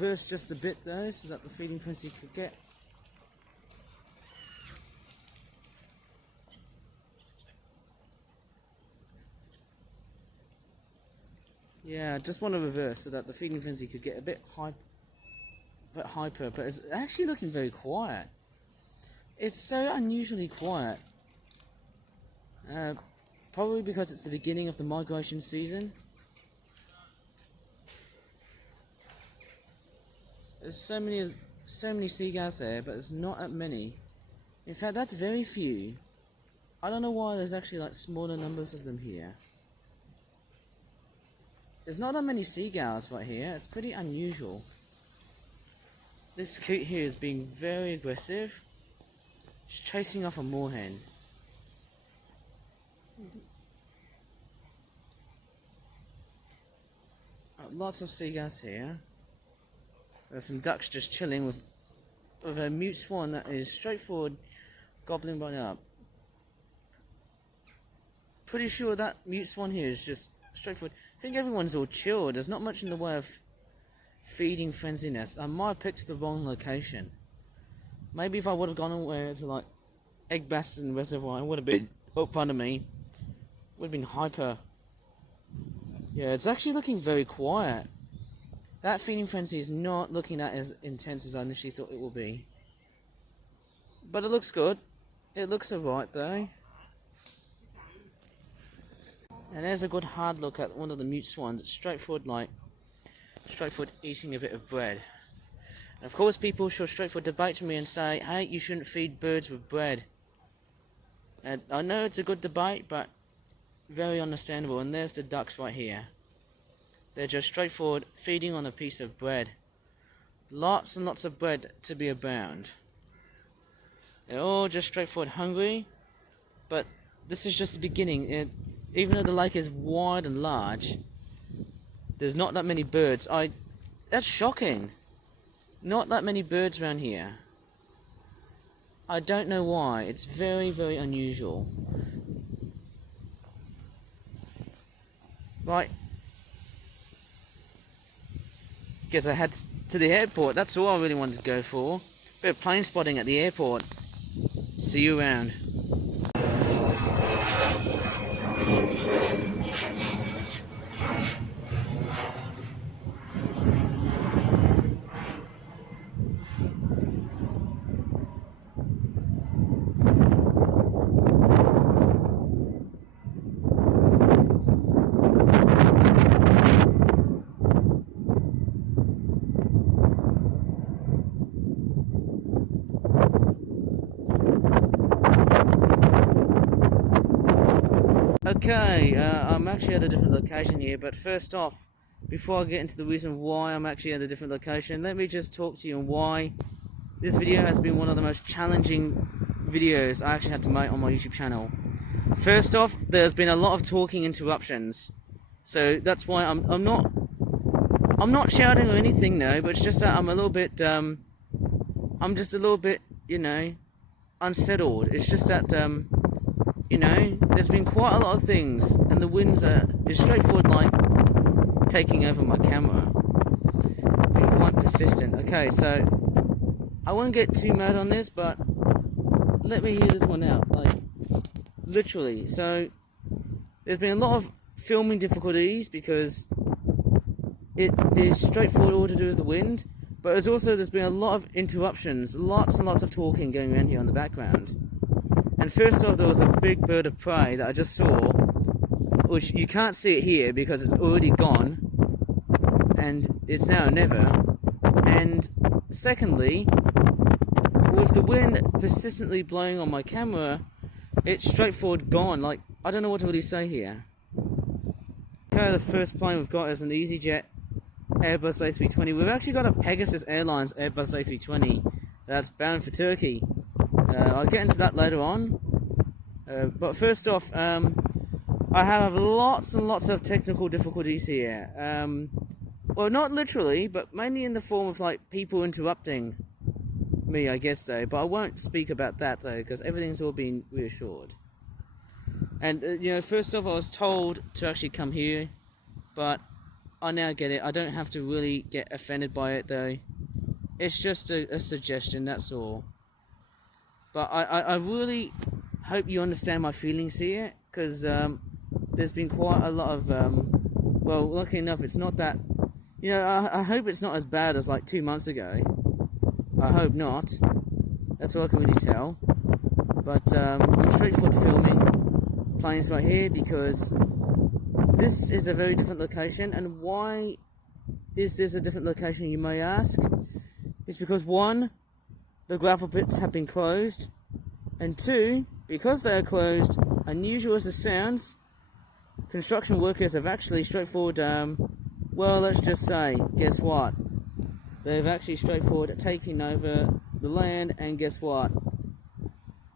reverse just a bit though, so that the feeding frenzy could get. Yeah, I just want to reverse so that the feeding frenzy could get a bit hyper, but it's actually looking very quiet. It's so unusually quiet. Probably because it's the beginning of the migration season. There's so many seagulls there, but there's not that many. In fact, that's very few. I don't know why there's actually like smaller numbers of them here. There's not that many seagulls right here. It's pretty unusual. This coot here is being very aggressive. Just chasing off a moorhen. Lots of seagulls here. There's some ducks just chilling with a mute swan that is straightforward gobbling right up. Pretty sure that mute swan here is just straightforward. I think everyone's all chilled. There's not much in the way of feeding frenziness. I might have picked the wrong location. Maybe if I would have gone away to like Eggbaston Reservoir, it would have been, oh pardon me, would have been hyper. Yeah, it's actually looking very quiet. That feeding frenzy is not looking that as intense as I initially thought it would be. But it looks good. It looks alright though. And there's a good hard look at one of the mute swans. It's straightforward eating a bit of bread. And of course people shall straightforward debate to me and say, hey, you shouldn't feed birds with bread. And I know it's a good debate, but very understandable. And there's the ducks right here. They're just straightforward feeding on a piece of bread. Lots and lots of bread to be abound. They're all just straightforward hungry, but this is just the beginning. Even though the lake is wide and large, there's not that many birds. That's shocking. Not that many birds around here. I don't know why. It's very, very unusual. Right. Guess I head to the airport. That's all I really wanted to go for. Bit of plane spotting at the airport. See you around. Okay, I'm actually at a different location here, but first off, before I get into the reason why I'm actually at a different location, let me just talk to you on why this video has been one of the most challenging videos I actually had to make on my YouTube channel. First off, there's been a lot of talking interruptions, so that's why I'm not shouting or anything though, but it's just that I'm a little bit, I'm just a little bit, you know, unsettled. It's just that, you know, there's been quite a lot of things, and the winds is straightforward like taking over my camera. Been quite persistent. Okay, so I won't get too mad on this, but let me hear this one out. Like, literally. So there's been a lot of filming difficulties because it is straightforward all to do with the wind, but there's been a lot of interruptions, lots and lots of talking going around here on the background. And first off, there was a big bird of prey that I just saw, which you can't see it here because it's already gone, and it's now or never. And secondly, with the wind persistently blowing on my camera, it's straightforward gone. Like, I don't know what to really say here. Okay, the first plane we've got is an EasyJet Airbus A320. We've actually got a Pegasus Airlines Airbus A320 that's bound for Turkey. I'll get into that later on. But first off, I have lots and lots of technical difficulties here. Well, not literally, but mainly in the form of like people interrupting me, I guess though. But I won't speak about that though, because everything's all been reassured. And you know, first off, I was told to actually come here, but I now get it. I don't have to really get offended by it though. It's just a suggestion, that's all. But I really hope you understand my feelings here, because there's been quite a lot of, well, lucky enough, it's not that, I hope it's not as bad as like 2 months ago. I hope not. That's all I can really tell. But I'm straightforward filming planes right here because this is a very different location. And why is this a different location, you may ask? It's because one, the gravel pits have been closed, and two, because they are closed, unusual as it sounds, construction workers have actually straightforward, well, let's just say, guess what? They've actually straightforward taken over the land, and guess what?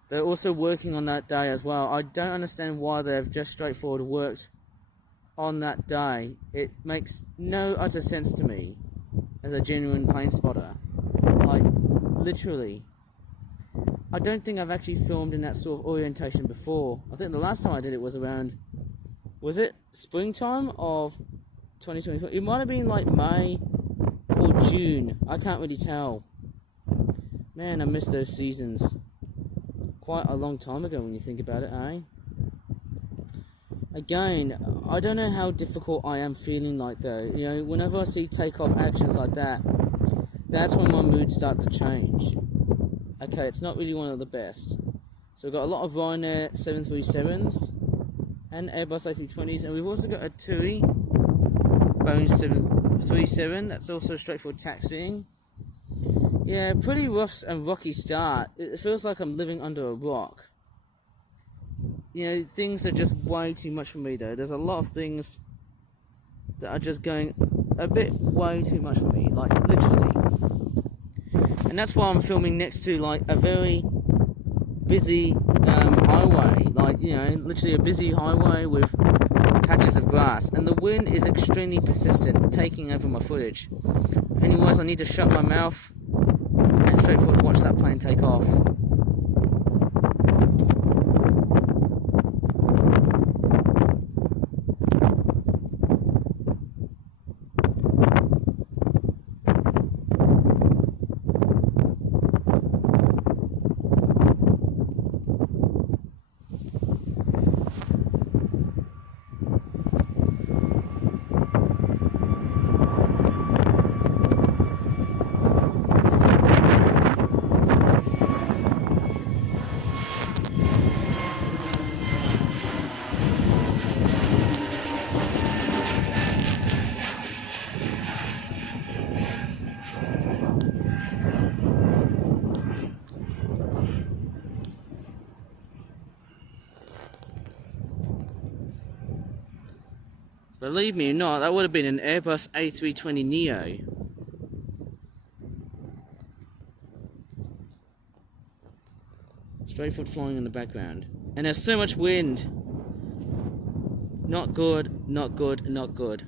They're also working on that day as well. I don't understand why they've just straightforward worked on that day. It makes no utter sense to me as a genuine plane spotter. Like, literally. I don't think I've actually filmed in that sort of orientation before. I think the last time I did it was around, was it springtime of 2024? It might have been like May or June. I can't really tell. Man, I miss those seasons. Quite a long time ago when you think about it, eh? Again, I don't know how difficult I am feeling like though. Whenever I see takeoff actions like that, that's when my moods start to change. Okay, it's not really one of the best. So we've got a lot of Ryanair 737s and Airbus A320s, and we've also got a TUI Boeing 737. That's also straightforward taxiing. Yeah, pretty rough and rocky start. It feels like I'm living under a rock. Things are just way too much for me though. There's a lot of things that are just going a bit way too much for me, like literally. And that's why I'm filming next to like a very busy highway, like literally a busy highway with patches of grass, and the wind is extremely persistent, taking over my footage. Anyways, I need to shut my mouth and straightforward watch that plane take off. Believe me or not, that would have been an Airbus A320neo. Straightforward flying in the background. And there's so much wind. Not good, not good, not good.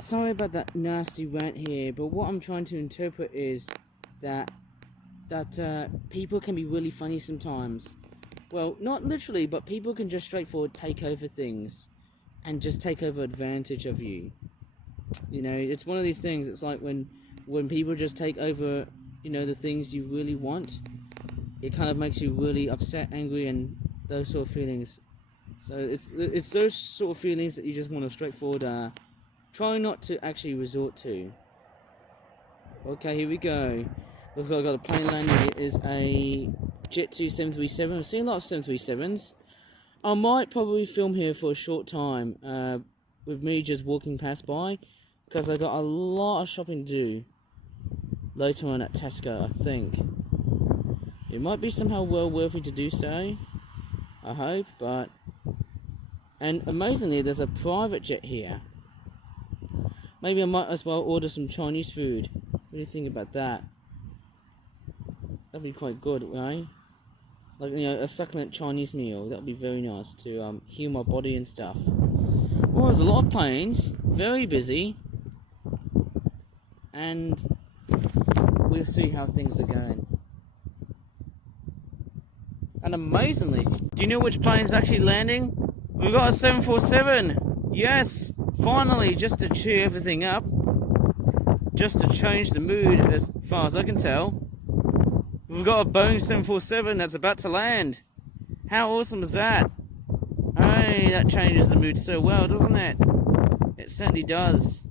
Sorry about that nasty rant here, but what I'm trying to interpret is that people can be really funny sometimes. Well, not literally, but people can just straightforward take over things and just take over advantage of you. You know, it's one of these things. It's like when people just take over, you know, the things you really want. It kind of makes you really upset, angry, and those sort of feelings. So it's those sort of feelings that you just want to straightforward try not to actually resort to. Okay, here we go. Looks like I got a plane landing. It is a Jet2 737. I've seen a lot of 737s. I might probably film here for a short time with me just walking past by, because I got a lot of shopping to do later on at Tesco, I think. It might be somehow well worthy to do so, I hope, but... And amazingly, there's a private jet here. Maybe I might as well order some Chinese food. What do you think about that? That'd be quite good, right? Like, you know, a succulent Chinese meal. That'd be very nice to heal my body and stuff. Well, there's a lot of planes. Very busy. And we'll see how things are going. And amazingly, do you know which plane's actually landing? We've got a 747. Yes, finally, just to cheer everything up. Just to change the mood, as far as I can tell. We've got a Boeing 747 that's about to land. How awesome is that? Hey, that changes the mood so well, doesn't it? It certainly does.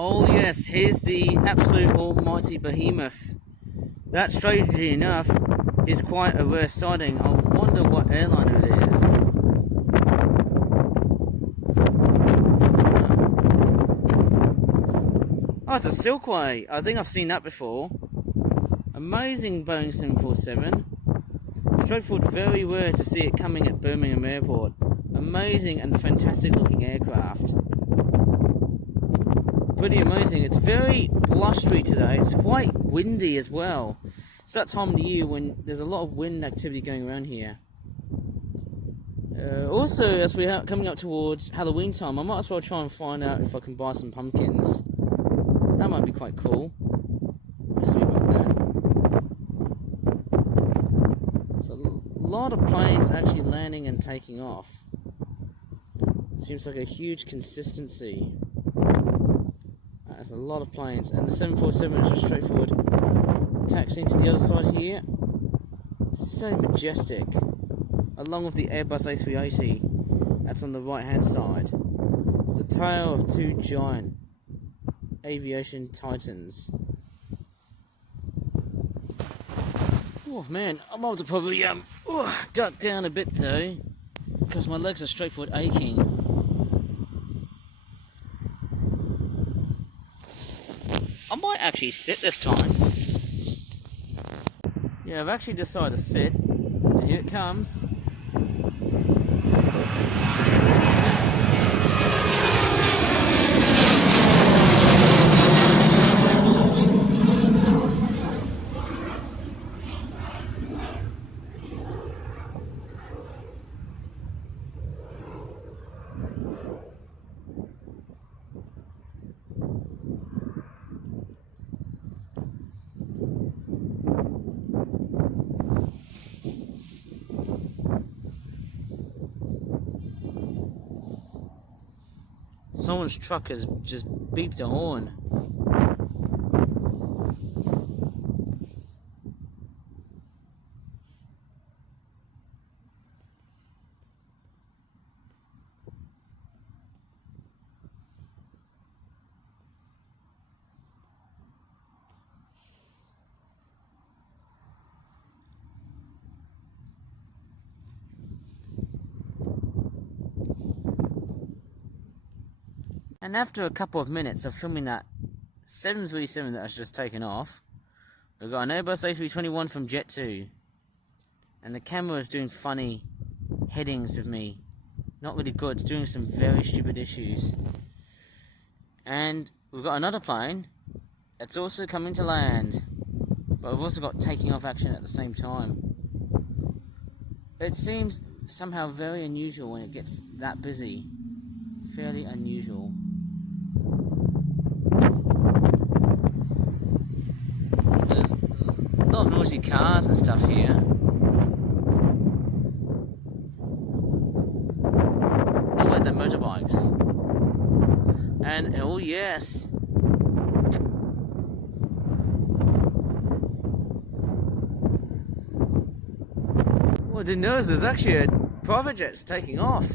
Oh yes, here's the absolute almighty behemoth. That, strangely enough, is quite a rare sighting. I wonder what airliner it is. Oh, it's a Silkway. I think I've seen that before. Amazing Boeing 747. Straightforward, very rare to see it coming at Birmingham Airport. Amazing and fantastic looking aircraft. Pretty amazing. It's very blustery today. It's quite windy as well. It's that time of the year when there's a lot of wind activity going around here. Also, as we're coming up towards Halloween time, I might as well try and find out if I can buy some pumpkins. That might be quite cool. Let's see about that. So a lot of planes actually landing and taking off. Seems like a huge consistency. There's a lot of planes, and the 747 is just straightforward taxiing to the other side here. So majestic, along with the Airbus A380 that's on the right hand side. It's the tale of two giant aviation titans. Oh man, I'm about to probably duck down a bit though, because my legs are straightforward aching. I might actually sit this time. Yeah, I've actually decided to sit. Here it comes. Someone's truck has just beeped a horn. And after a couple of minutes of filming that 737 that has just taken off, we've got an Airbus A321 from Jet2. And the camera is doing funny headings with me. Not really good, it's doing some very stupid issues. And we've got another plane that's also coming to land. But we've also got taking off action at the same time. It seems somehow very unusual when it gets that busy. Fairly unusual. There's a lot of noisy cars and stuff here. Oh, wait, they're motorbikes. And, oh yes. Oh, I didn't notice there's actually a private jet's taking off.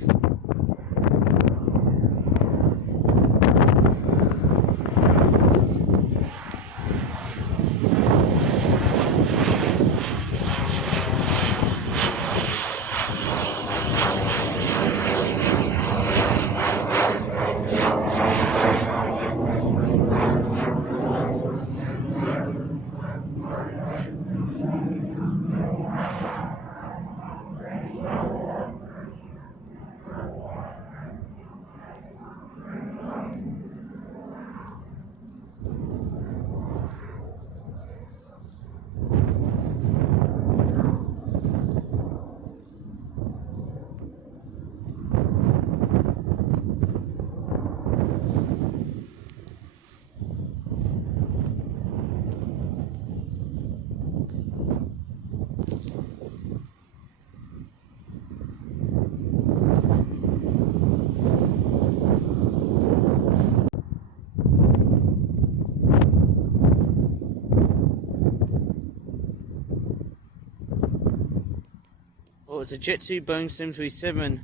Oh, it's a Jet2 Boeing 737.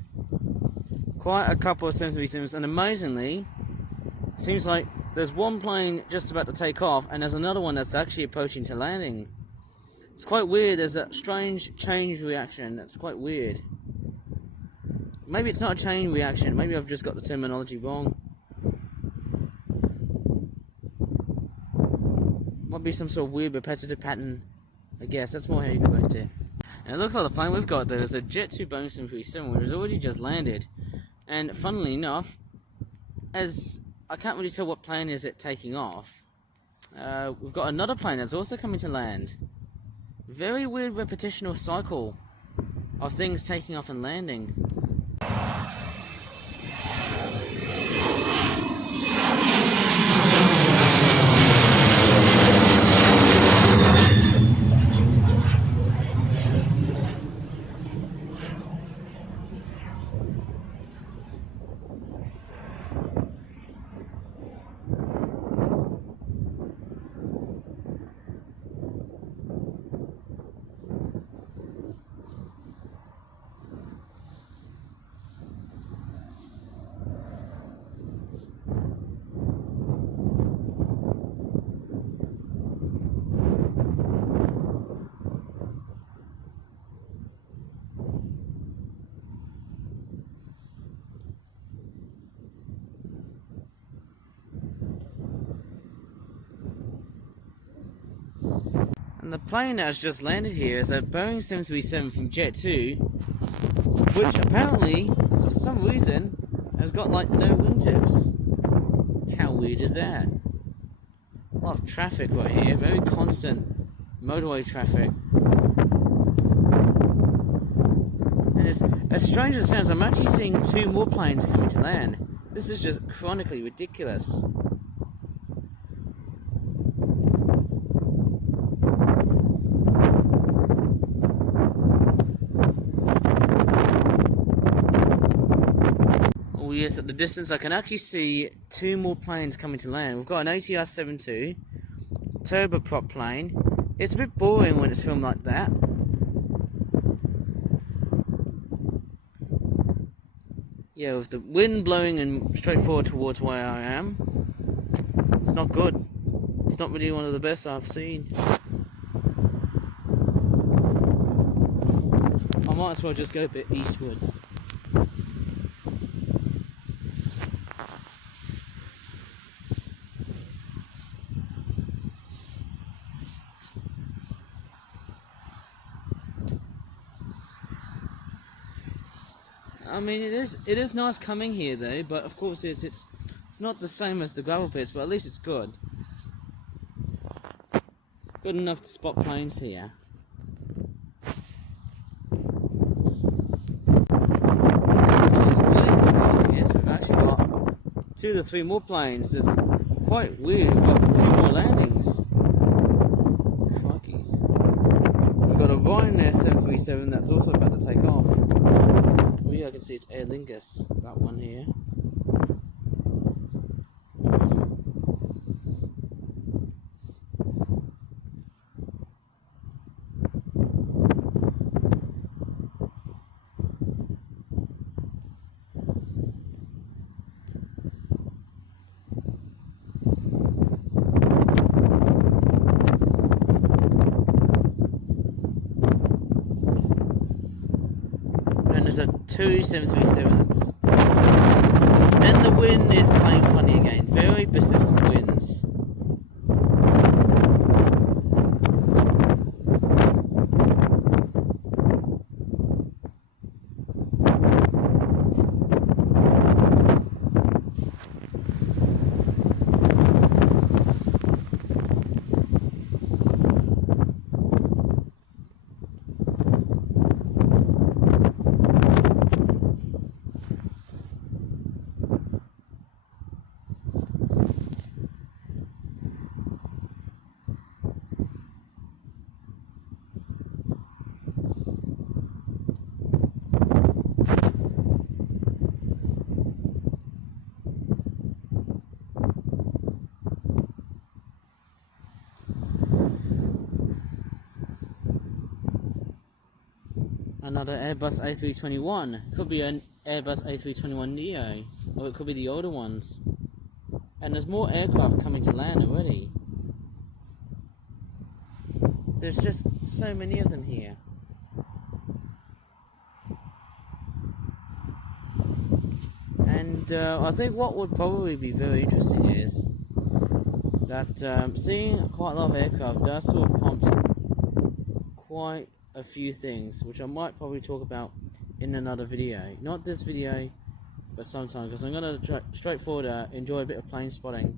Quite a couple of 737s, and amazingly, seems like there's one plane just about to take off, and there's another one that's actually approaching to landing. It's quite weird, there's a strange change reaction, that's quite weird. Maybe it's not a chain reaction, maybe I've just got the terminology wrong. Might be some sort of weird repetitive pattern, I guess, that's more how you correct it. And it looks like the plane we've got there is a Jet2 Boeing 737, which has already just landed. And funnily enough, as I can't really tell what plane is it taking off, we've got another plane that's also coming to land. Very weird repetitional cycle of things taking off and landing. And the plane that has just landed here is a Boeing 737 from Jet2, which apparently, for some reason, has got like no wingtips. How weird is that? A lot of traffic right here, very constant motorway traffic. And as strange as it sounds, I'm actually seeing 2 more planes coming to land. This is just chronically ridiculous. Oh yes, at the distance I can actually see 2 more planes coming to land. We've got an ATR-72 turboprop plane. It's a bit boring when it's filmed like that. Yeah, with the wind blowing and straight forward towards where I am, it's not good. It's not really one of the best I've seen. I might as well just go a bit eastwards. I mean, it is nice coming here though, but of course it's not the same as the gravel pits, but at least it's good. Good enough to spot planes here. What's really surprising is we've actually got 2 to 3 more planes. It's quite weird. We've got 2 more landings. Crikeys. We've got a Ryanair 737 that's also about to take off. Oh yeah, I can see it's Aer Lingus, that one here. And there's a 2 737s. And the wind is playing funny again. Very persistent winds. Another Airbus A321. Could be an Airbus A321neo, or it could be the older ones. And there's more aircraft coming to land already. There's just so many of them here. And I think what would probably be very interesting is that seeing quite a lot of aircraft does sort of prompt quite a few things, which I might probably talk about in another video. Not this video, but sometime, because I'm going to straightforward enjoy a bit of plane spotting.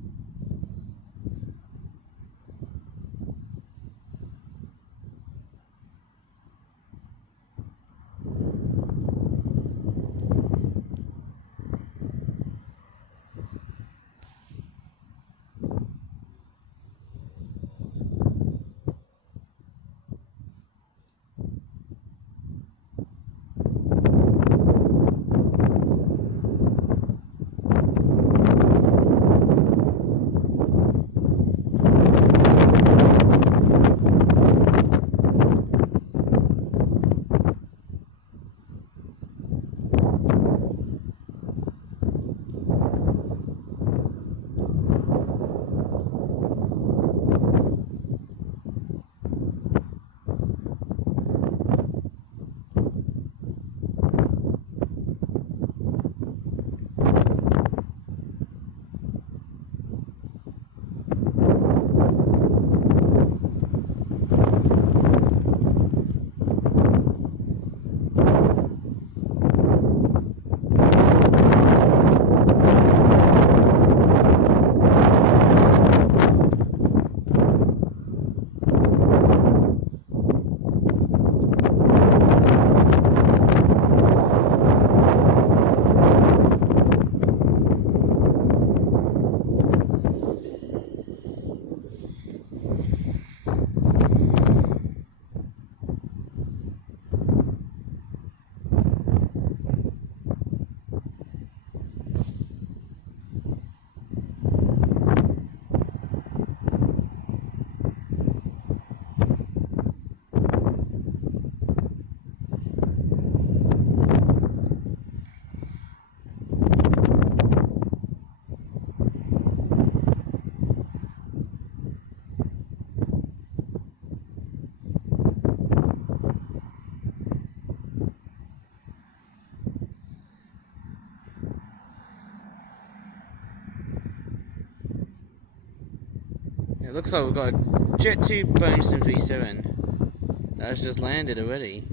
It looks like we've got a Jet 2 Boeing 737 that has just landed already.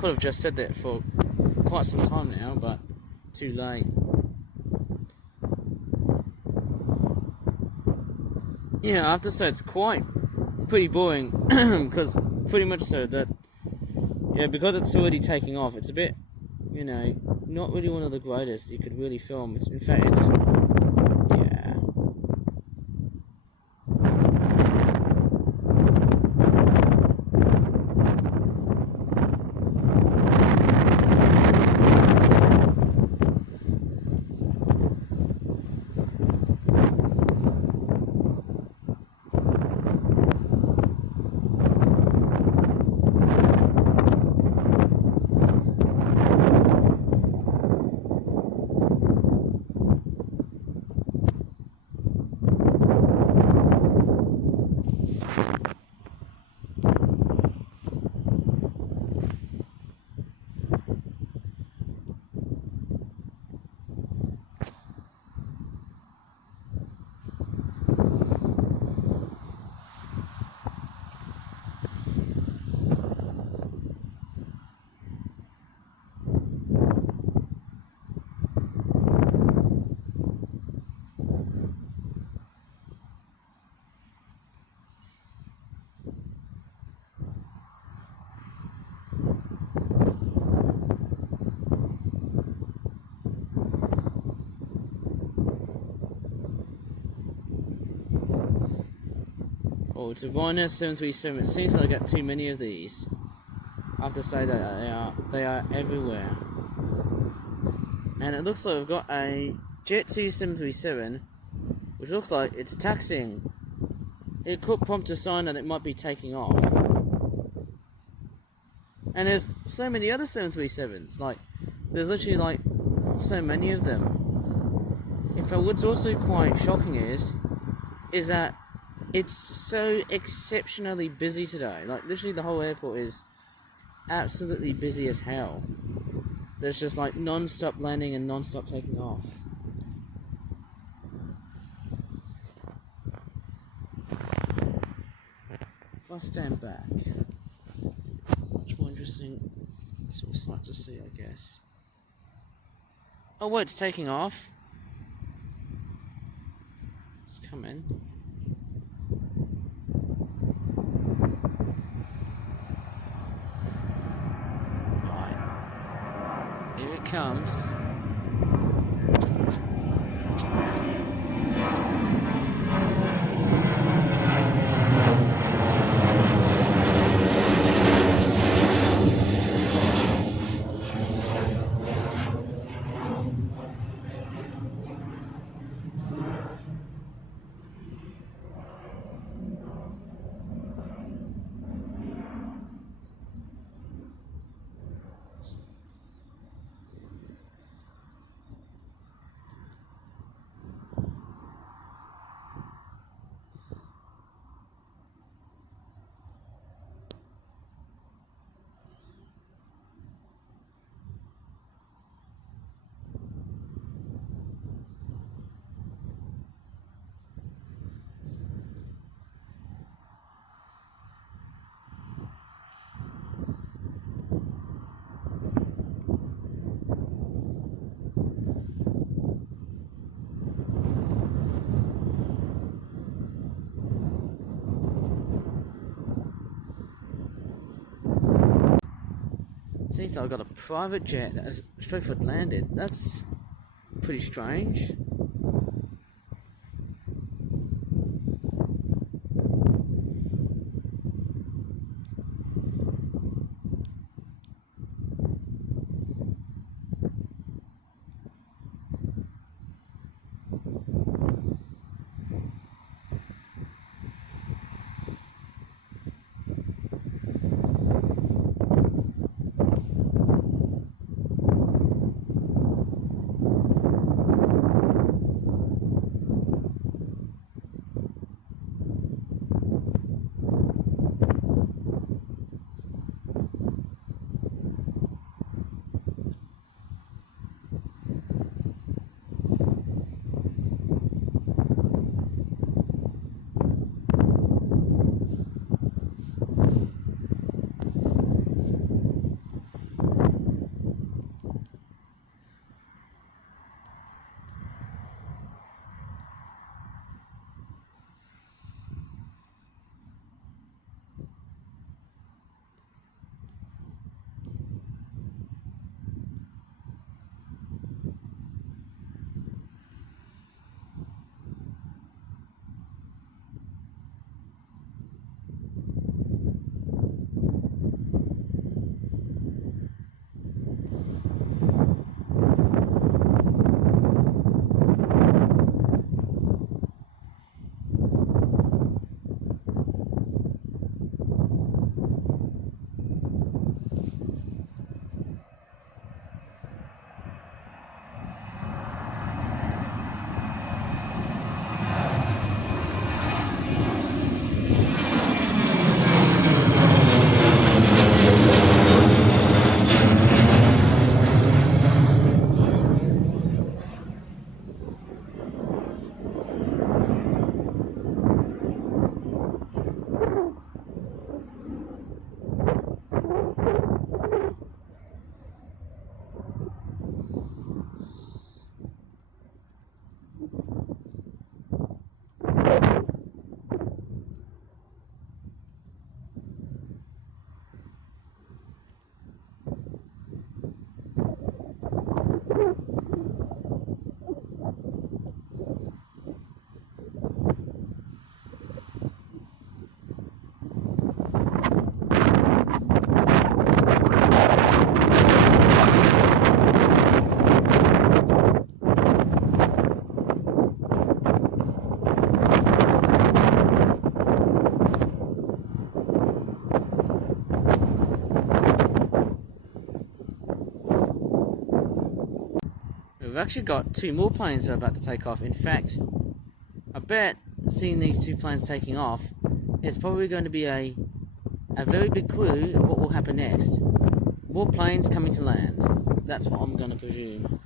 Could have just said that for quite some time now, but too late. Yeah, I have to say it's pretty boring because pretty much so that, yeah, because it's already taking off, it's a bit, not really one of the greatest you could really film. In fact, it's, yeah. Oh, it's a Ryanair 737. It seems like I got too many of these. I have to say that they are everywhere. And it looks like we've got a Jet 2 737, which looks like it's taxiing. It could prompt a sign that it might be taking off. And there's so many other 737s. Like, there's literally like so many of them. In fact, what's also quite shocking is that it's so exceptionally busy today. Like, literally the whole airport is absolutely busy as hell. There's just like non-stop landing and non-stop taking off. If I stand back, much more interesting sort of sight to see, I guess. Oh, wait, it's taking off. It's coming. Here it comes. Seems like I've got a private jet that has straightforward landed. That's pretty strange. we've actually got 2 more planes that are about to take off. In fact, I bet seeing these 2 planes taking off is probably going to be a very big clue of what will happen next. More planes coming to land. That's what I'm going to presume.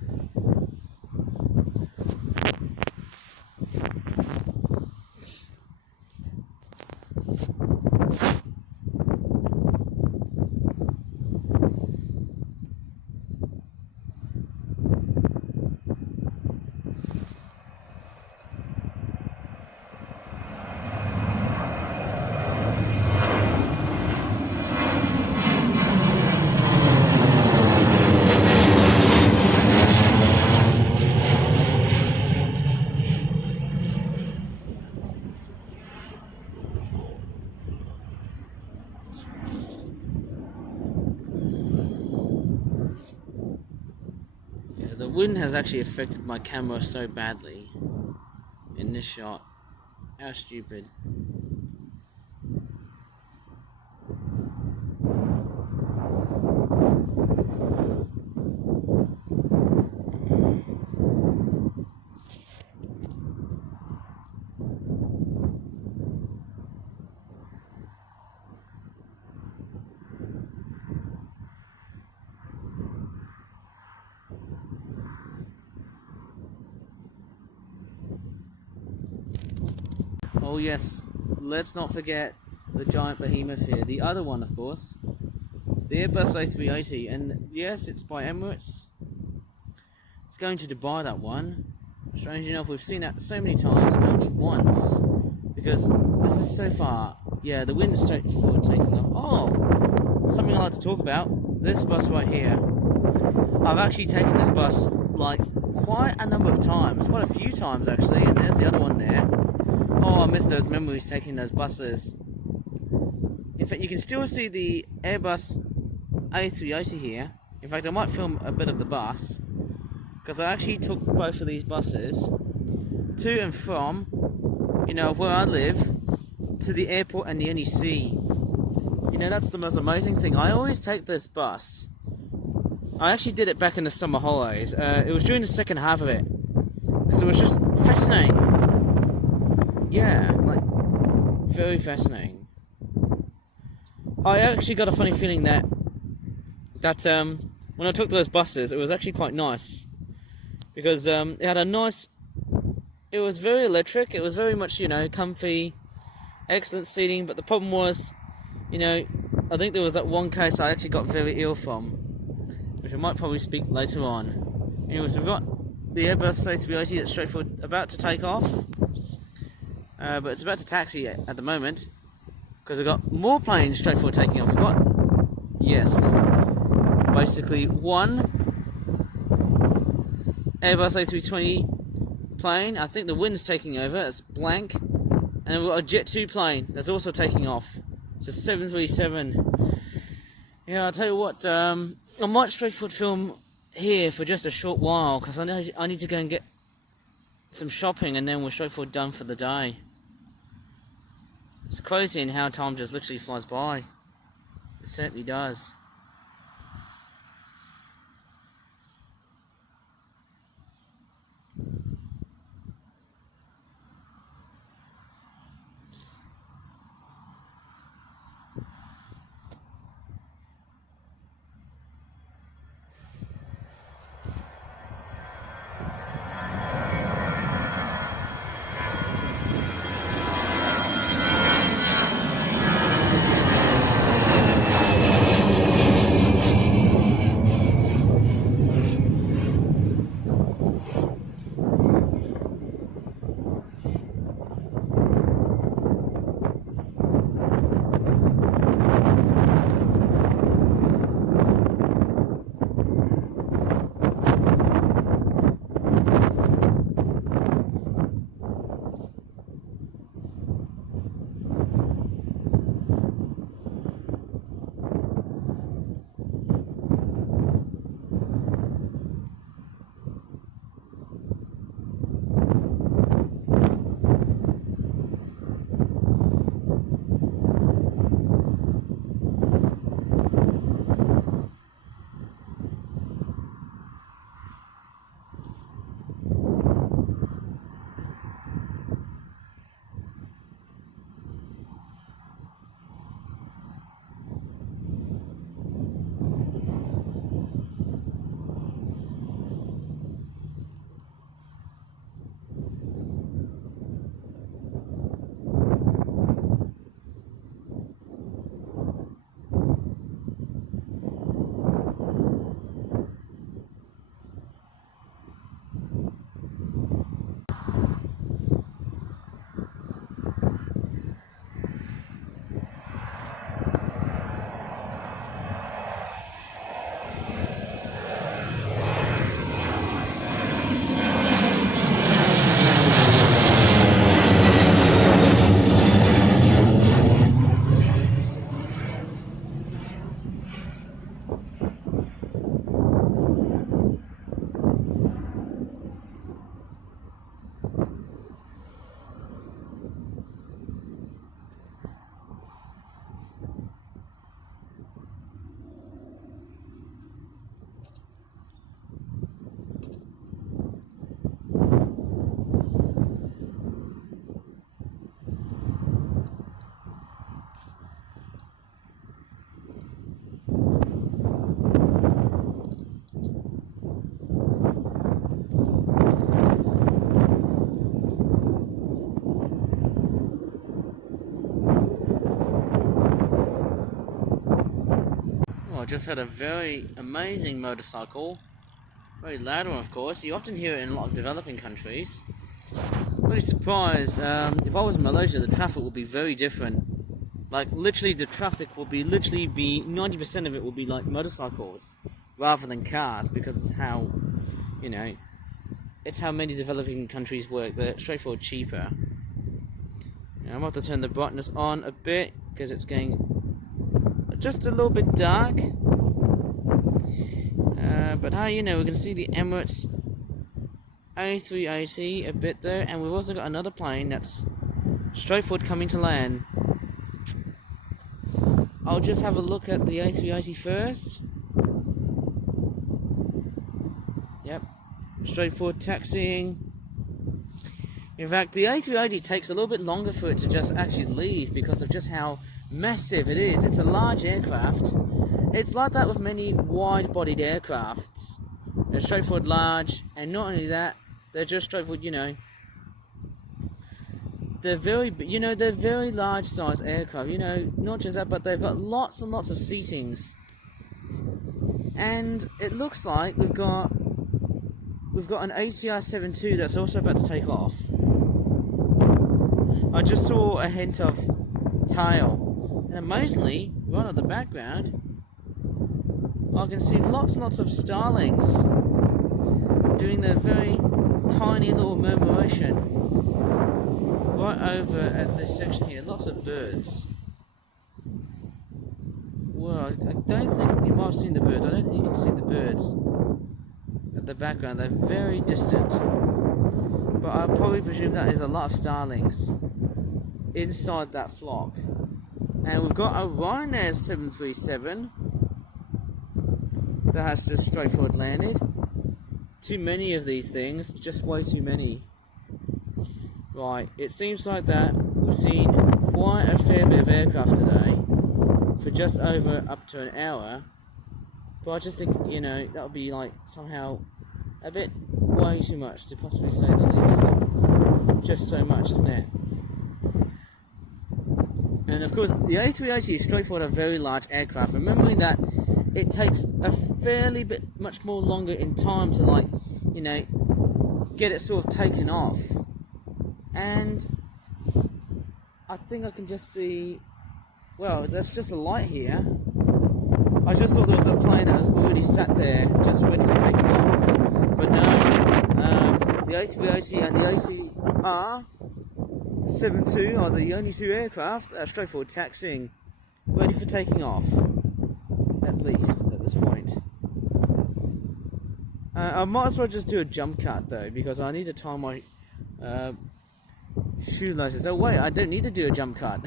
The wind has actually affected my camera so badly in this shot. How stupid. Oh yes, let's not forget the giant behemoth here. The other one, of course. It's the Airbus A380, and yes, it's by Emirates. It's going to Dubai, that one. Strange enough, we've seen that so many times, only once. Because this is so far. Yeah, the wind is straightforward taking off. Oh! Something I like to talk about. This bus right here. I've actually taken this bus, like, quite a number of times. Quite a few times, actually. And there's the other one there. Oh, I miss those memories taking those buses. In fact, you can still see the Airbus A380 here. In fact, I might film a bit of the bus, because I actually took both of these buses to and from, where I live, to the airport and the NEC. That's the most amazing thing. I always take this bus. I actually did it back in the summer holidays. It was during the second half of it, because it was just fascinating. Yeah, like, very fascinating. I actually got a funny feeling that when I took those buses, it was actually quite nice, because it had a nice, it was very electric, it was very much, comfy, excellent seating, but the problem was, I think there was that one case I actually got very ill from, which I might probably speak later on. Anyways, we've got the Airbus A380 that's straightforward, about to take off. But it's about to taxi at the moment, because we've got more planes straightforward taking off. We've got, yes, basically one Airbus A320 plane. I think the wind's taking over, it's blank. And then we've got a Jet 2 plane that's also taking off. It's a 737. Yeah, I'll tell you what, I might straightforward film here for just a short while, because I need to go and get some shopping, and then we're straightforward done for the day. It's crazy in how time just literally flies by. It certainly does. I just heard a very amazing motorcycle. Very loud one, of course. You often hear it in a lot of developing countries. Really surprised. If I was in Malaysia, the traffic would be very different. Like, literally, the traffic will be 90% of it will be like motorcycles rather than cars, because it's how, it's how many developing countries work. They're straightforward cheaper. Now, I'm about to turn the brightness on a bit because it's getting just a little bit dark. But we can see the Emirates A380 a bit there, and we've also got another plane that's straightforward coming to land. I'll just have a look at the A380 first. Yep, straightforward taxiing. In fact, the A380 takes a little bit longer for it to just actually leave because of just how massive it is. It's a large aircraft. It's like that with many wide-bodied aircrafts. They're straightforward large, and not only that, they're just straightforward, they're very large size aircraft, not just that, but they've got lots and lots of seatings. And it looks like we've got an ATR 72 that's also about to take off. I just saw a hint of tail, and amazingly, right on the background, I can see lots and lots of starlings doing their very tiny little murmuration right over at this section here. Lots of birds. Well, I don't think you might have seen the birds. I don't think you can see the birds at the background. They're very distant, but I probably presume that is a lot of starlings inside that flock. And we've got a Ryanair 737 that has just straightforward landed. Too many of these things, just way too many. Right, it seems like that we've seen quite a fair bit of aircraft today for just over up to an hour. But I just think, that would be like somehow a bit way too much, to possibly say the least. Just so much, isn't it? And of course, the A380 is straightforward a very large aircraft, remembering that it takes a fairly bit much more longer in time to get it sort of taken off. And I think I can just see, well, there's just a light here. I just thought there was a plane that was already sat there just ready for taking off. But no, the A380 and the ATR 72 are the only two aircraft that are straightforward taxiing, ready for taking off, at least at this point. I might as well just do a jump cut though, because I need to tie my shoelaces. Oh wait, I don't need to do a jump cut.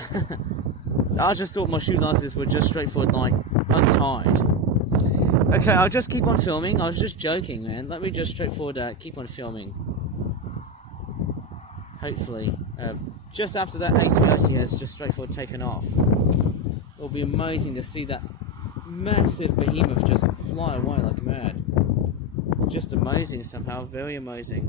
I just thought my shoelaces were just straightforward untied. Okay, I'll just keep on filming. I was just joking, man. Let me just straightforward keep on filming. Hopefully, just after that A380 has just straightforward taken off, it'll be amazing to see that massive behemoth just fly away like mad. Just amazing somehow, very amazing.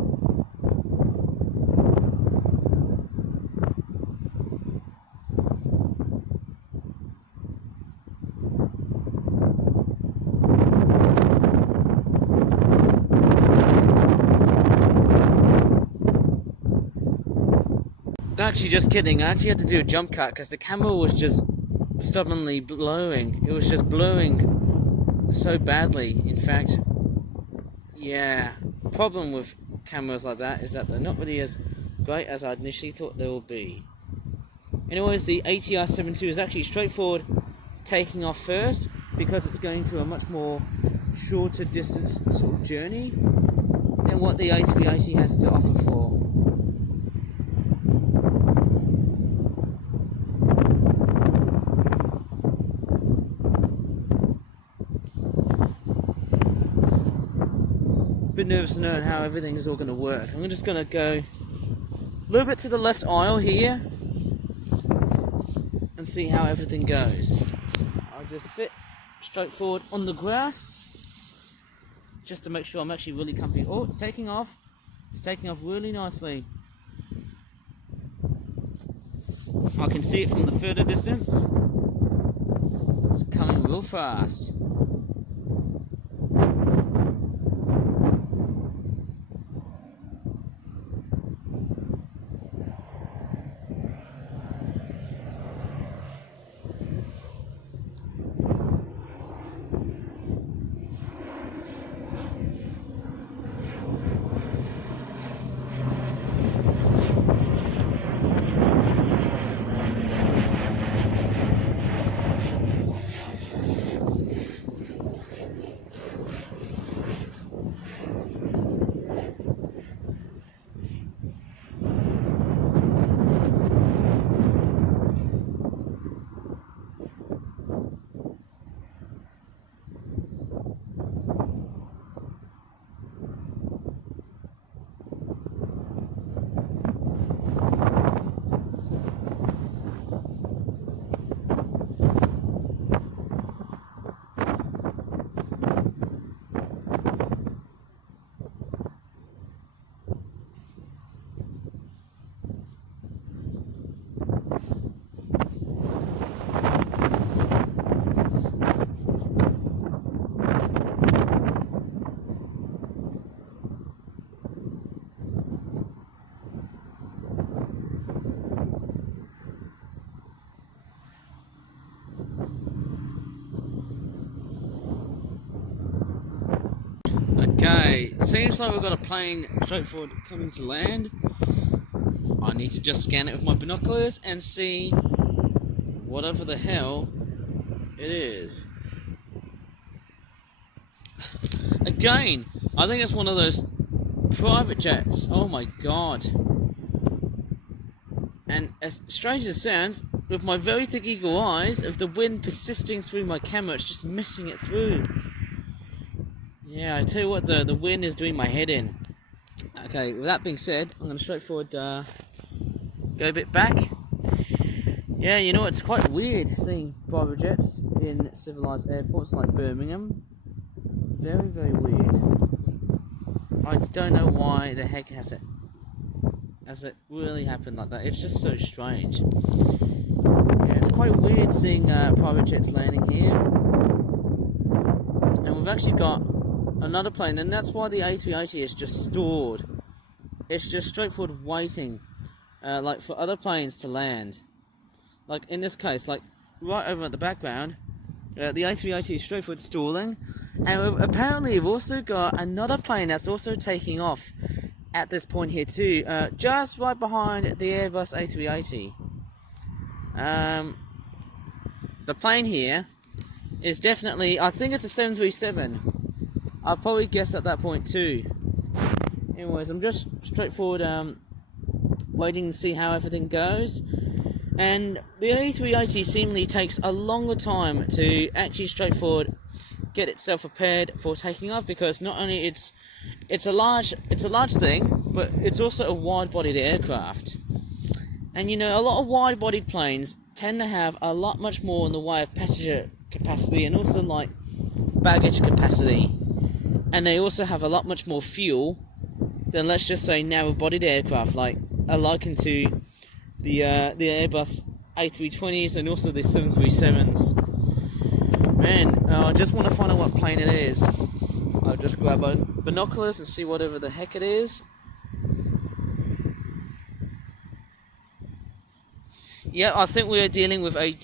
Actually, just kidding. I actually had to do a jump cut because the camera was just stubbornly blowing. It was just blowing so badly. In fact, yeah, problem with cameras like that is that they're not really as great as I initially thought they would be. Anyways, the ATR 72 is actually straightforward taking off first because it's going to a much more shorter distance sort of journey than what the A380 has to offer for. Bit nervous to know how everything is all going to work. I'm just going to go a little bit to the left aisle here and see how everything goes. I'll just sit straightforward on the grass just to make sure I'm actually really comfy. Oh, it's taking off. It's taking off really nicely. I can see it from the further distance. It's coming real fast. Okay, seems like we've got a plane straight forward coming to land. I need to just scan it with my binoculars and see whatever the hell it is. Again, I think it's one of those private jets. Oh my god. And as strange as it sounds, with my very thick eagle eyes, of the wind persisting through my camera, it's just missing it through. Yeah, I tell you what, the wind is doing my head in. Okay, with that being said, I'm going to straightforward go a bit back. Yeah, you know, it's quite weird seeing private jets in civilized airports like Birmingham. Very, very weird. I don't know why the heck has it really happened like that. It's just so strange. Yeah, it's quite weird seeing private jets landing here. And we've actually got another plane, and that's why the A380 is just stored. It's just straightforward waiting, like for other planes to land. Like in this case, like right over at the background, the A380 is straightforward stalling, and apparently we've also got another plane that's also taking off at this point here too, just right behind the Airbus A380. The plane here is definitely, I think it's a 737. I'll probably guess at that point too. Anyways, I'm just straightforward waiting to see how everything goes. And the A380 seemingly takes a longer time to actually straightforward get itself prepared for taking off, because not only it's a large thing, but it's also a wide-bodied aircraft. And you know, a lot of wide-bodied planes tend to have a lot much more in the way of passenger capacity and also like baggage capacity. And they also have a lot much more fuel than, let's just say, narrow-bodied aircraft, like likened to the Airbus A320s and also the 737s. Man, I just want to find out what plane it is. I'll just grab my binoculars and see whatever the heck it is. Yeah, I think we are dealing with a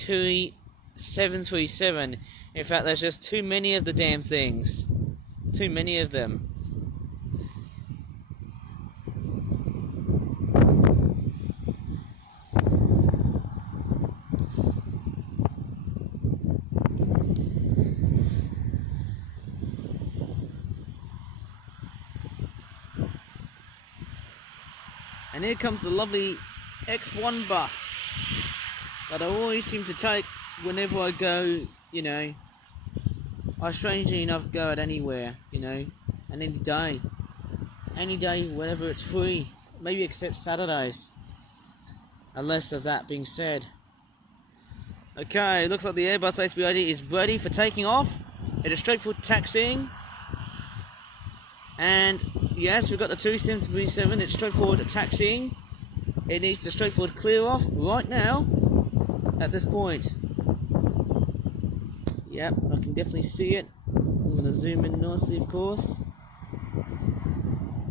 737. In fact, there's just too many of the damn things. Too many of them. And here comes the lovely X1 bus that I always seem to take whenever I go, you know. I strangely enough go at anywhere, you know, and any day. Any day, whenever it's free. Maybe except Saturdays. Unless of that being said. Okay, looks like the Airbus A380 is ready for taking off. It is straightforward taxiing. And yes, we've got the 737. It's straightforward taxiing. It needs to straightforward clear off right now. At this point. Yep, I can definitely see it. I'm going to zoom in nicely, of course.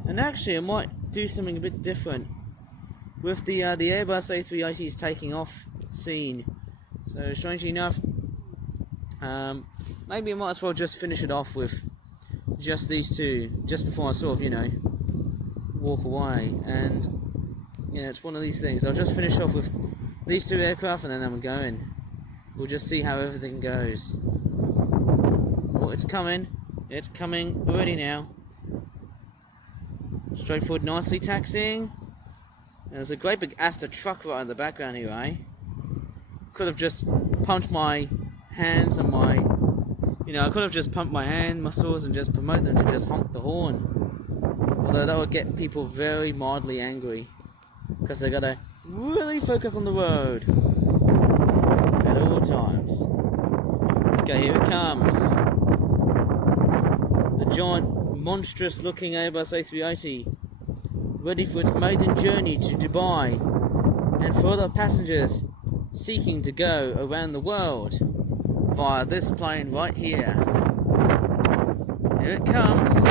And actually, I might do something a bit different with the Airbus A380's taking off scene. So, strangely enough, maybe I might as well just finish it off with just these two, just before I sort of, walk away. And, it's one of these things. I'll just finish off with these two aircraft and then I'm going. We'll just see how everything goes. Oh, it's coming. It's coming already now. Straightforward, nicely taxiing. There's a great big Astor truck right in the background here, eh? Could have just pumped my hands and I could have just pumped my hand muscles and just promote them to just honk the horn. Although that would get people very mildly angry. Because they gotta really focus on the road. At all times. Okay, here it comes. The giant, monstrous looking Airbus A380. Ready for its maiden journey to Dubai. And for other passengers seeking to go around the world. Via this plane right here. Here it comes.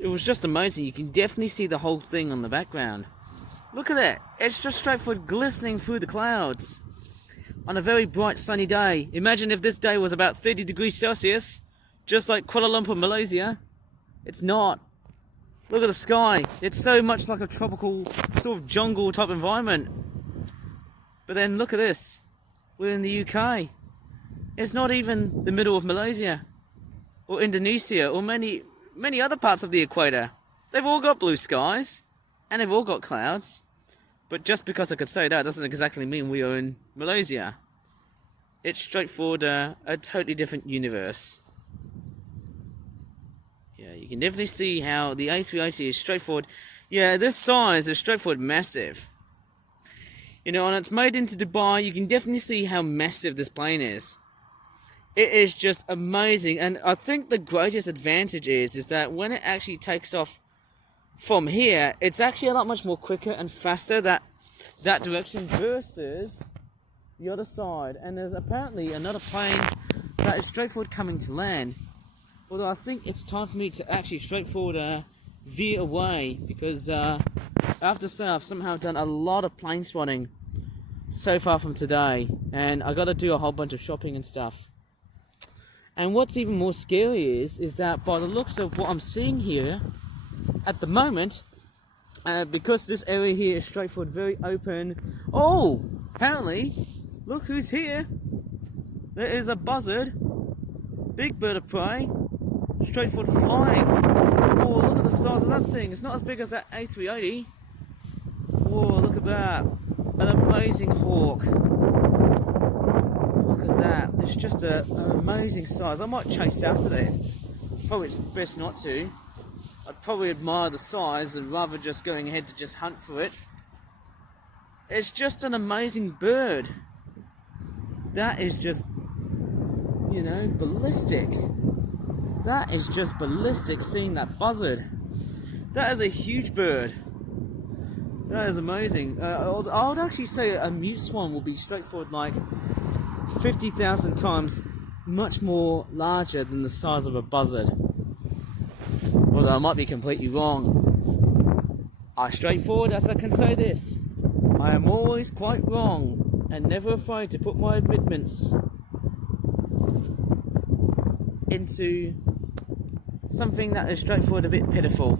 It was just amazing. You can definitely see the whole thing on the background. Look at that. It's just straightforward glistening through the clouds on a very bright sunny day. Imagine if this day was about 30 degrees Celsius, just like Kuala Lumpur, Malaysia. It's not. Look at the sky. It's so much like a tropical sort of jungle type environment. But then look at this. We're in the UK. It's not even the middle of Malaysia or Indonesia or many other parts of the equator. They've all got blue skies and they've all got clouds. But just because I could say that doesn't exactly mean we are in Malaysia. It's straightforward a totally different universe. Yeah, you can definitely see how the A380 is straightforward. Yeah, this size is straightforward massive. And it's made into Dubai. You can definitely see how massive this plane is. It is just amazing, and I think the greatest advantage is that when it actually takes off from here, it's actually a lot much more quicker and faster that direction versus the other side. And there's apparently another plane that is straightforward coming to land. Although I think it's time for me to actually straightforward veer away, because I have to say I've somehow done a lot of plane spotting so far from today, and I got to do a whole bunch of shopping and stuff. And what's even more scary is that by the looks of what I'm seeing here at the moment, because this area here is straightforward, very open. Oh, apparently, look who's here. There is a buzzard, big bird of prey, straightforward flying. Oh, look at the size of that thing. It's not as big as that A380. Whoa, look at that. An amazing hawk. Look at that. It's just an amazing size. I might chase after that. Probably it's best not to. I'd probably admire the size and rather just going ahead to just hunt for it. It's just an amazing bird. That is just, ballistic. That is just ballistic, seeing that buzzard. That is a huge bird. That is amazing. I would actually say a mute swan will be straightforward like 50,000 times much more larger than the size of a buzzard. Although I might be completely wrong. Straightforward as I can say this, I am always quite wrong and never afraid to put my admittments into something that is straightforward a bit pitiful.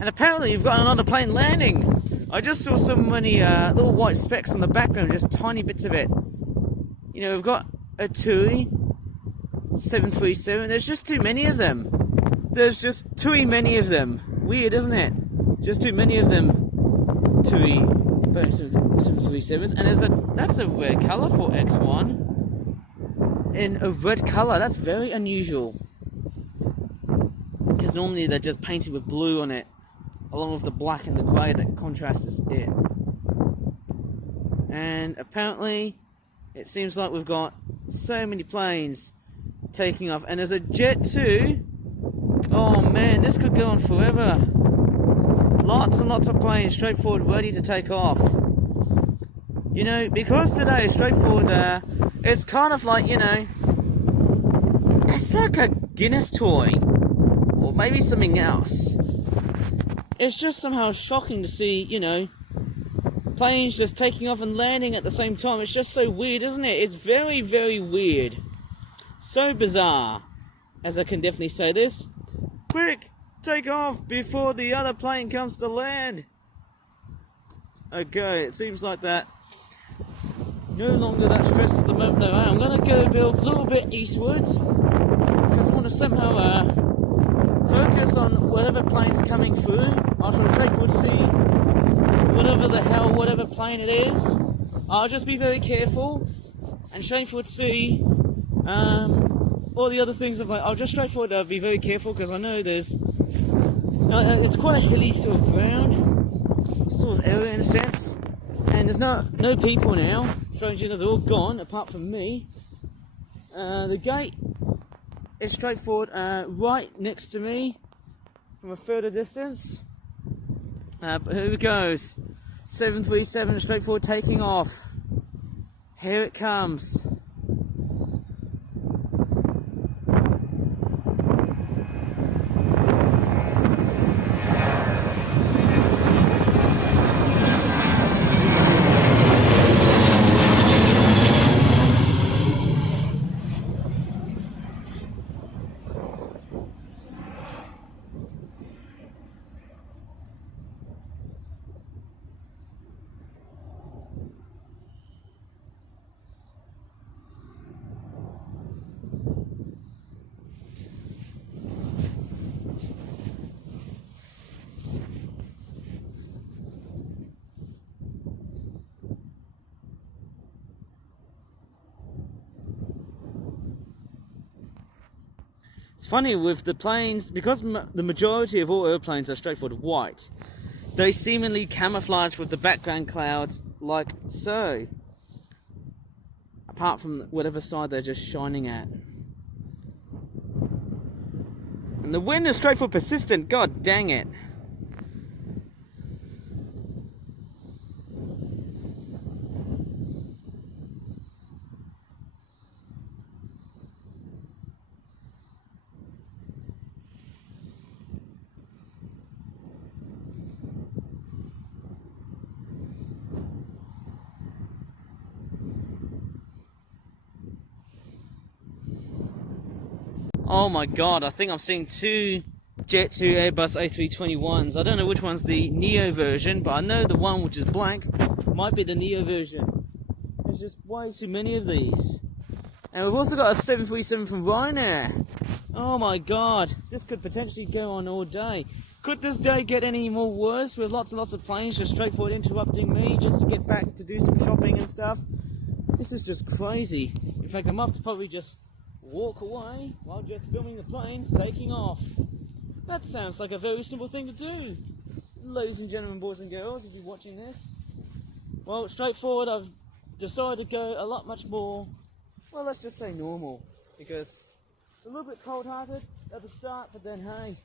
And apparently you've got another plane landing. I just saw so many little white specks on the background, just tiny bits of it. We've got a TUI 737. There's just too many of them. There's just too many of them. Weird, isn't it? Just too many of them. TUI 737s. And that's a rare colour for X1. In a red colour. That's very unusual. Because normally they're just painted with blue on it, along with the black and the grey that contrasts it. And apparently, it seems like we've got so many planes taking off. And there's a Jet 2. Oh man, this could go on forever. Lots and lots of planes straightforward ready to take off. Because today is straightforward, it's kind of like, it's like a Guinness toy. Or maybe something else. It's just somehow shocking to see, planes just taking off and landing at the same time. It's just so weird, isn't it? It's very, very weird. So bizarre. As I can definitely say this. Quick! Take off before the other plane comes to land! Okay, it seems like that. No longer that stressed at the moment. No, I'm going to go a little bit eastwards. Because I want to somehow focus on whatever plane's coming through. I shall straightforward see whatever plane it is. I'll just be very careful and straightforward see all the other things. I'll just straightforward be very careful because I know it's quite a hilly sort of ground, sort of area in a sense, and there's no people now. Strangely enough, they're all gone apart from me. The gate is straightforward right next to me from a further distance. But here it goes. 737 straightforward taking off. Here it comes. It's funny with the planes, because the majority of all airplanes are straightforward white, they seemingly camouflage with the background clouds like so, apart from whatever side they're just shining at. And the wind is straightforward persistent, god dang it. Oh my god, I think I'm seeing two Jet 2 Airbus A321s. I don't know which one's the Neo version, but I know the one which is blank might be the Neo version. There's just way too many of these. And we've also got a 737 from Ryanair. Oh my god, this could potentially go on all day. Could this day get any more worse with lots and lots of planes just straightforward interrupting me just to get back to do some shopping and stuff? This is just crazy. In fact, I might have to probably just walk away while just filming the planes taking off. That sounds like a very simple thing to do. Ladies and gentlemen, boys and girls, if you're watching this. Well, straightforward, I've decided to go a lot much more, well, let's just say normal, because it's a little bit cold-hearted at the start, but then hey,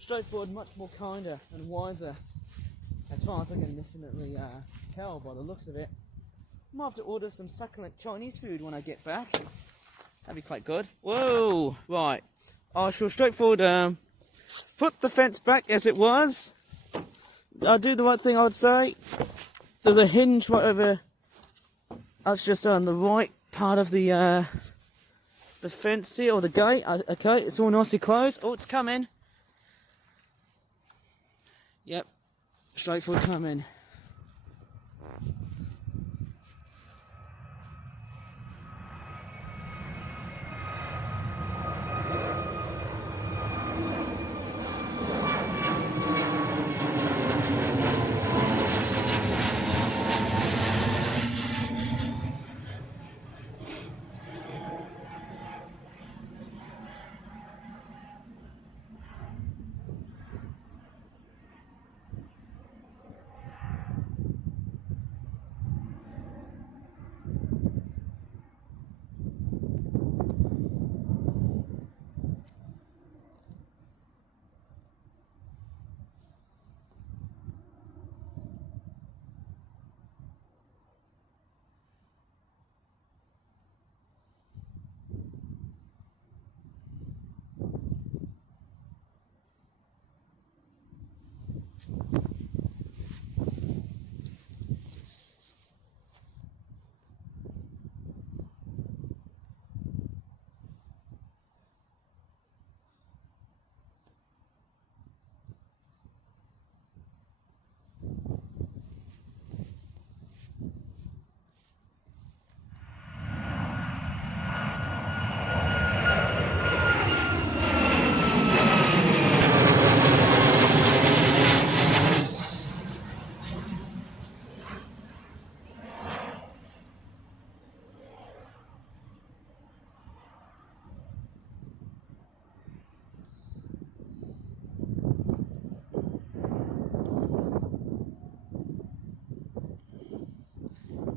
straightforward, much more kinder and wiser, as far as I can definitely tell by the looks of it. I might have to order some succulent Chinese food when I get back. That'd be quite good. Whoa! Right. I shall straightforward put the fence back as it was. I'll do the right thing, I would say. There's a hinge right over. That's just on the right part of the fence here, or the gate. Okay, it's all nicely closed. Oh, it's coming. Yep. Straightforward coming.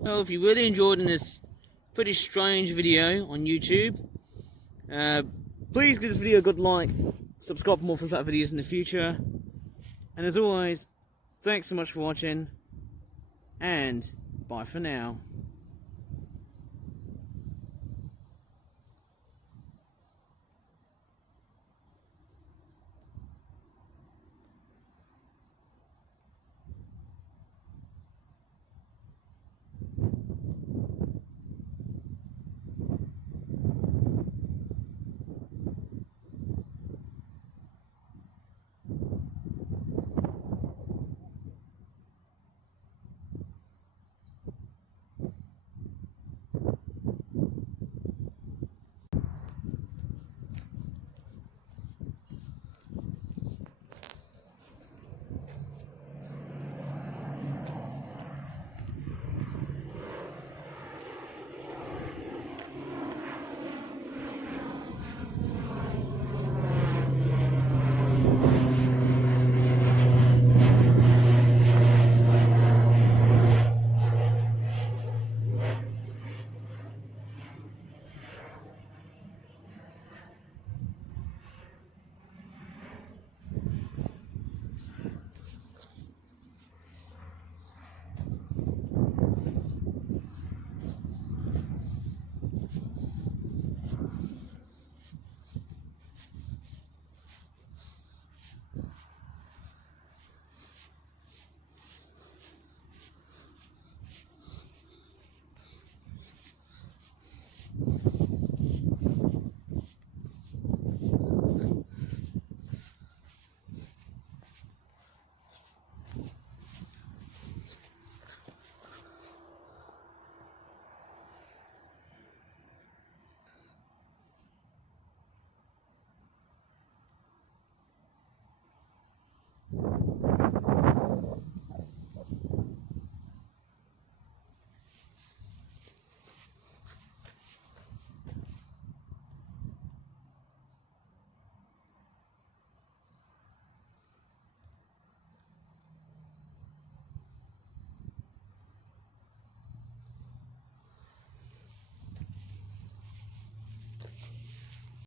Well, if you really enjoyed this pretty strange video on YouTube, please give this video a good like, subscribe for more Flip videos in the future, and as always, thanks so much for watching, and bye for now.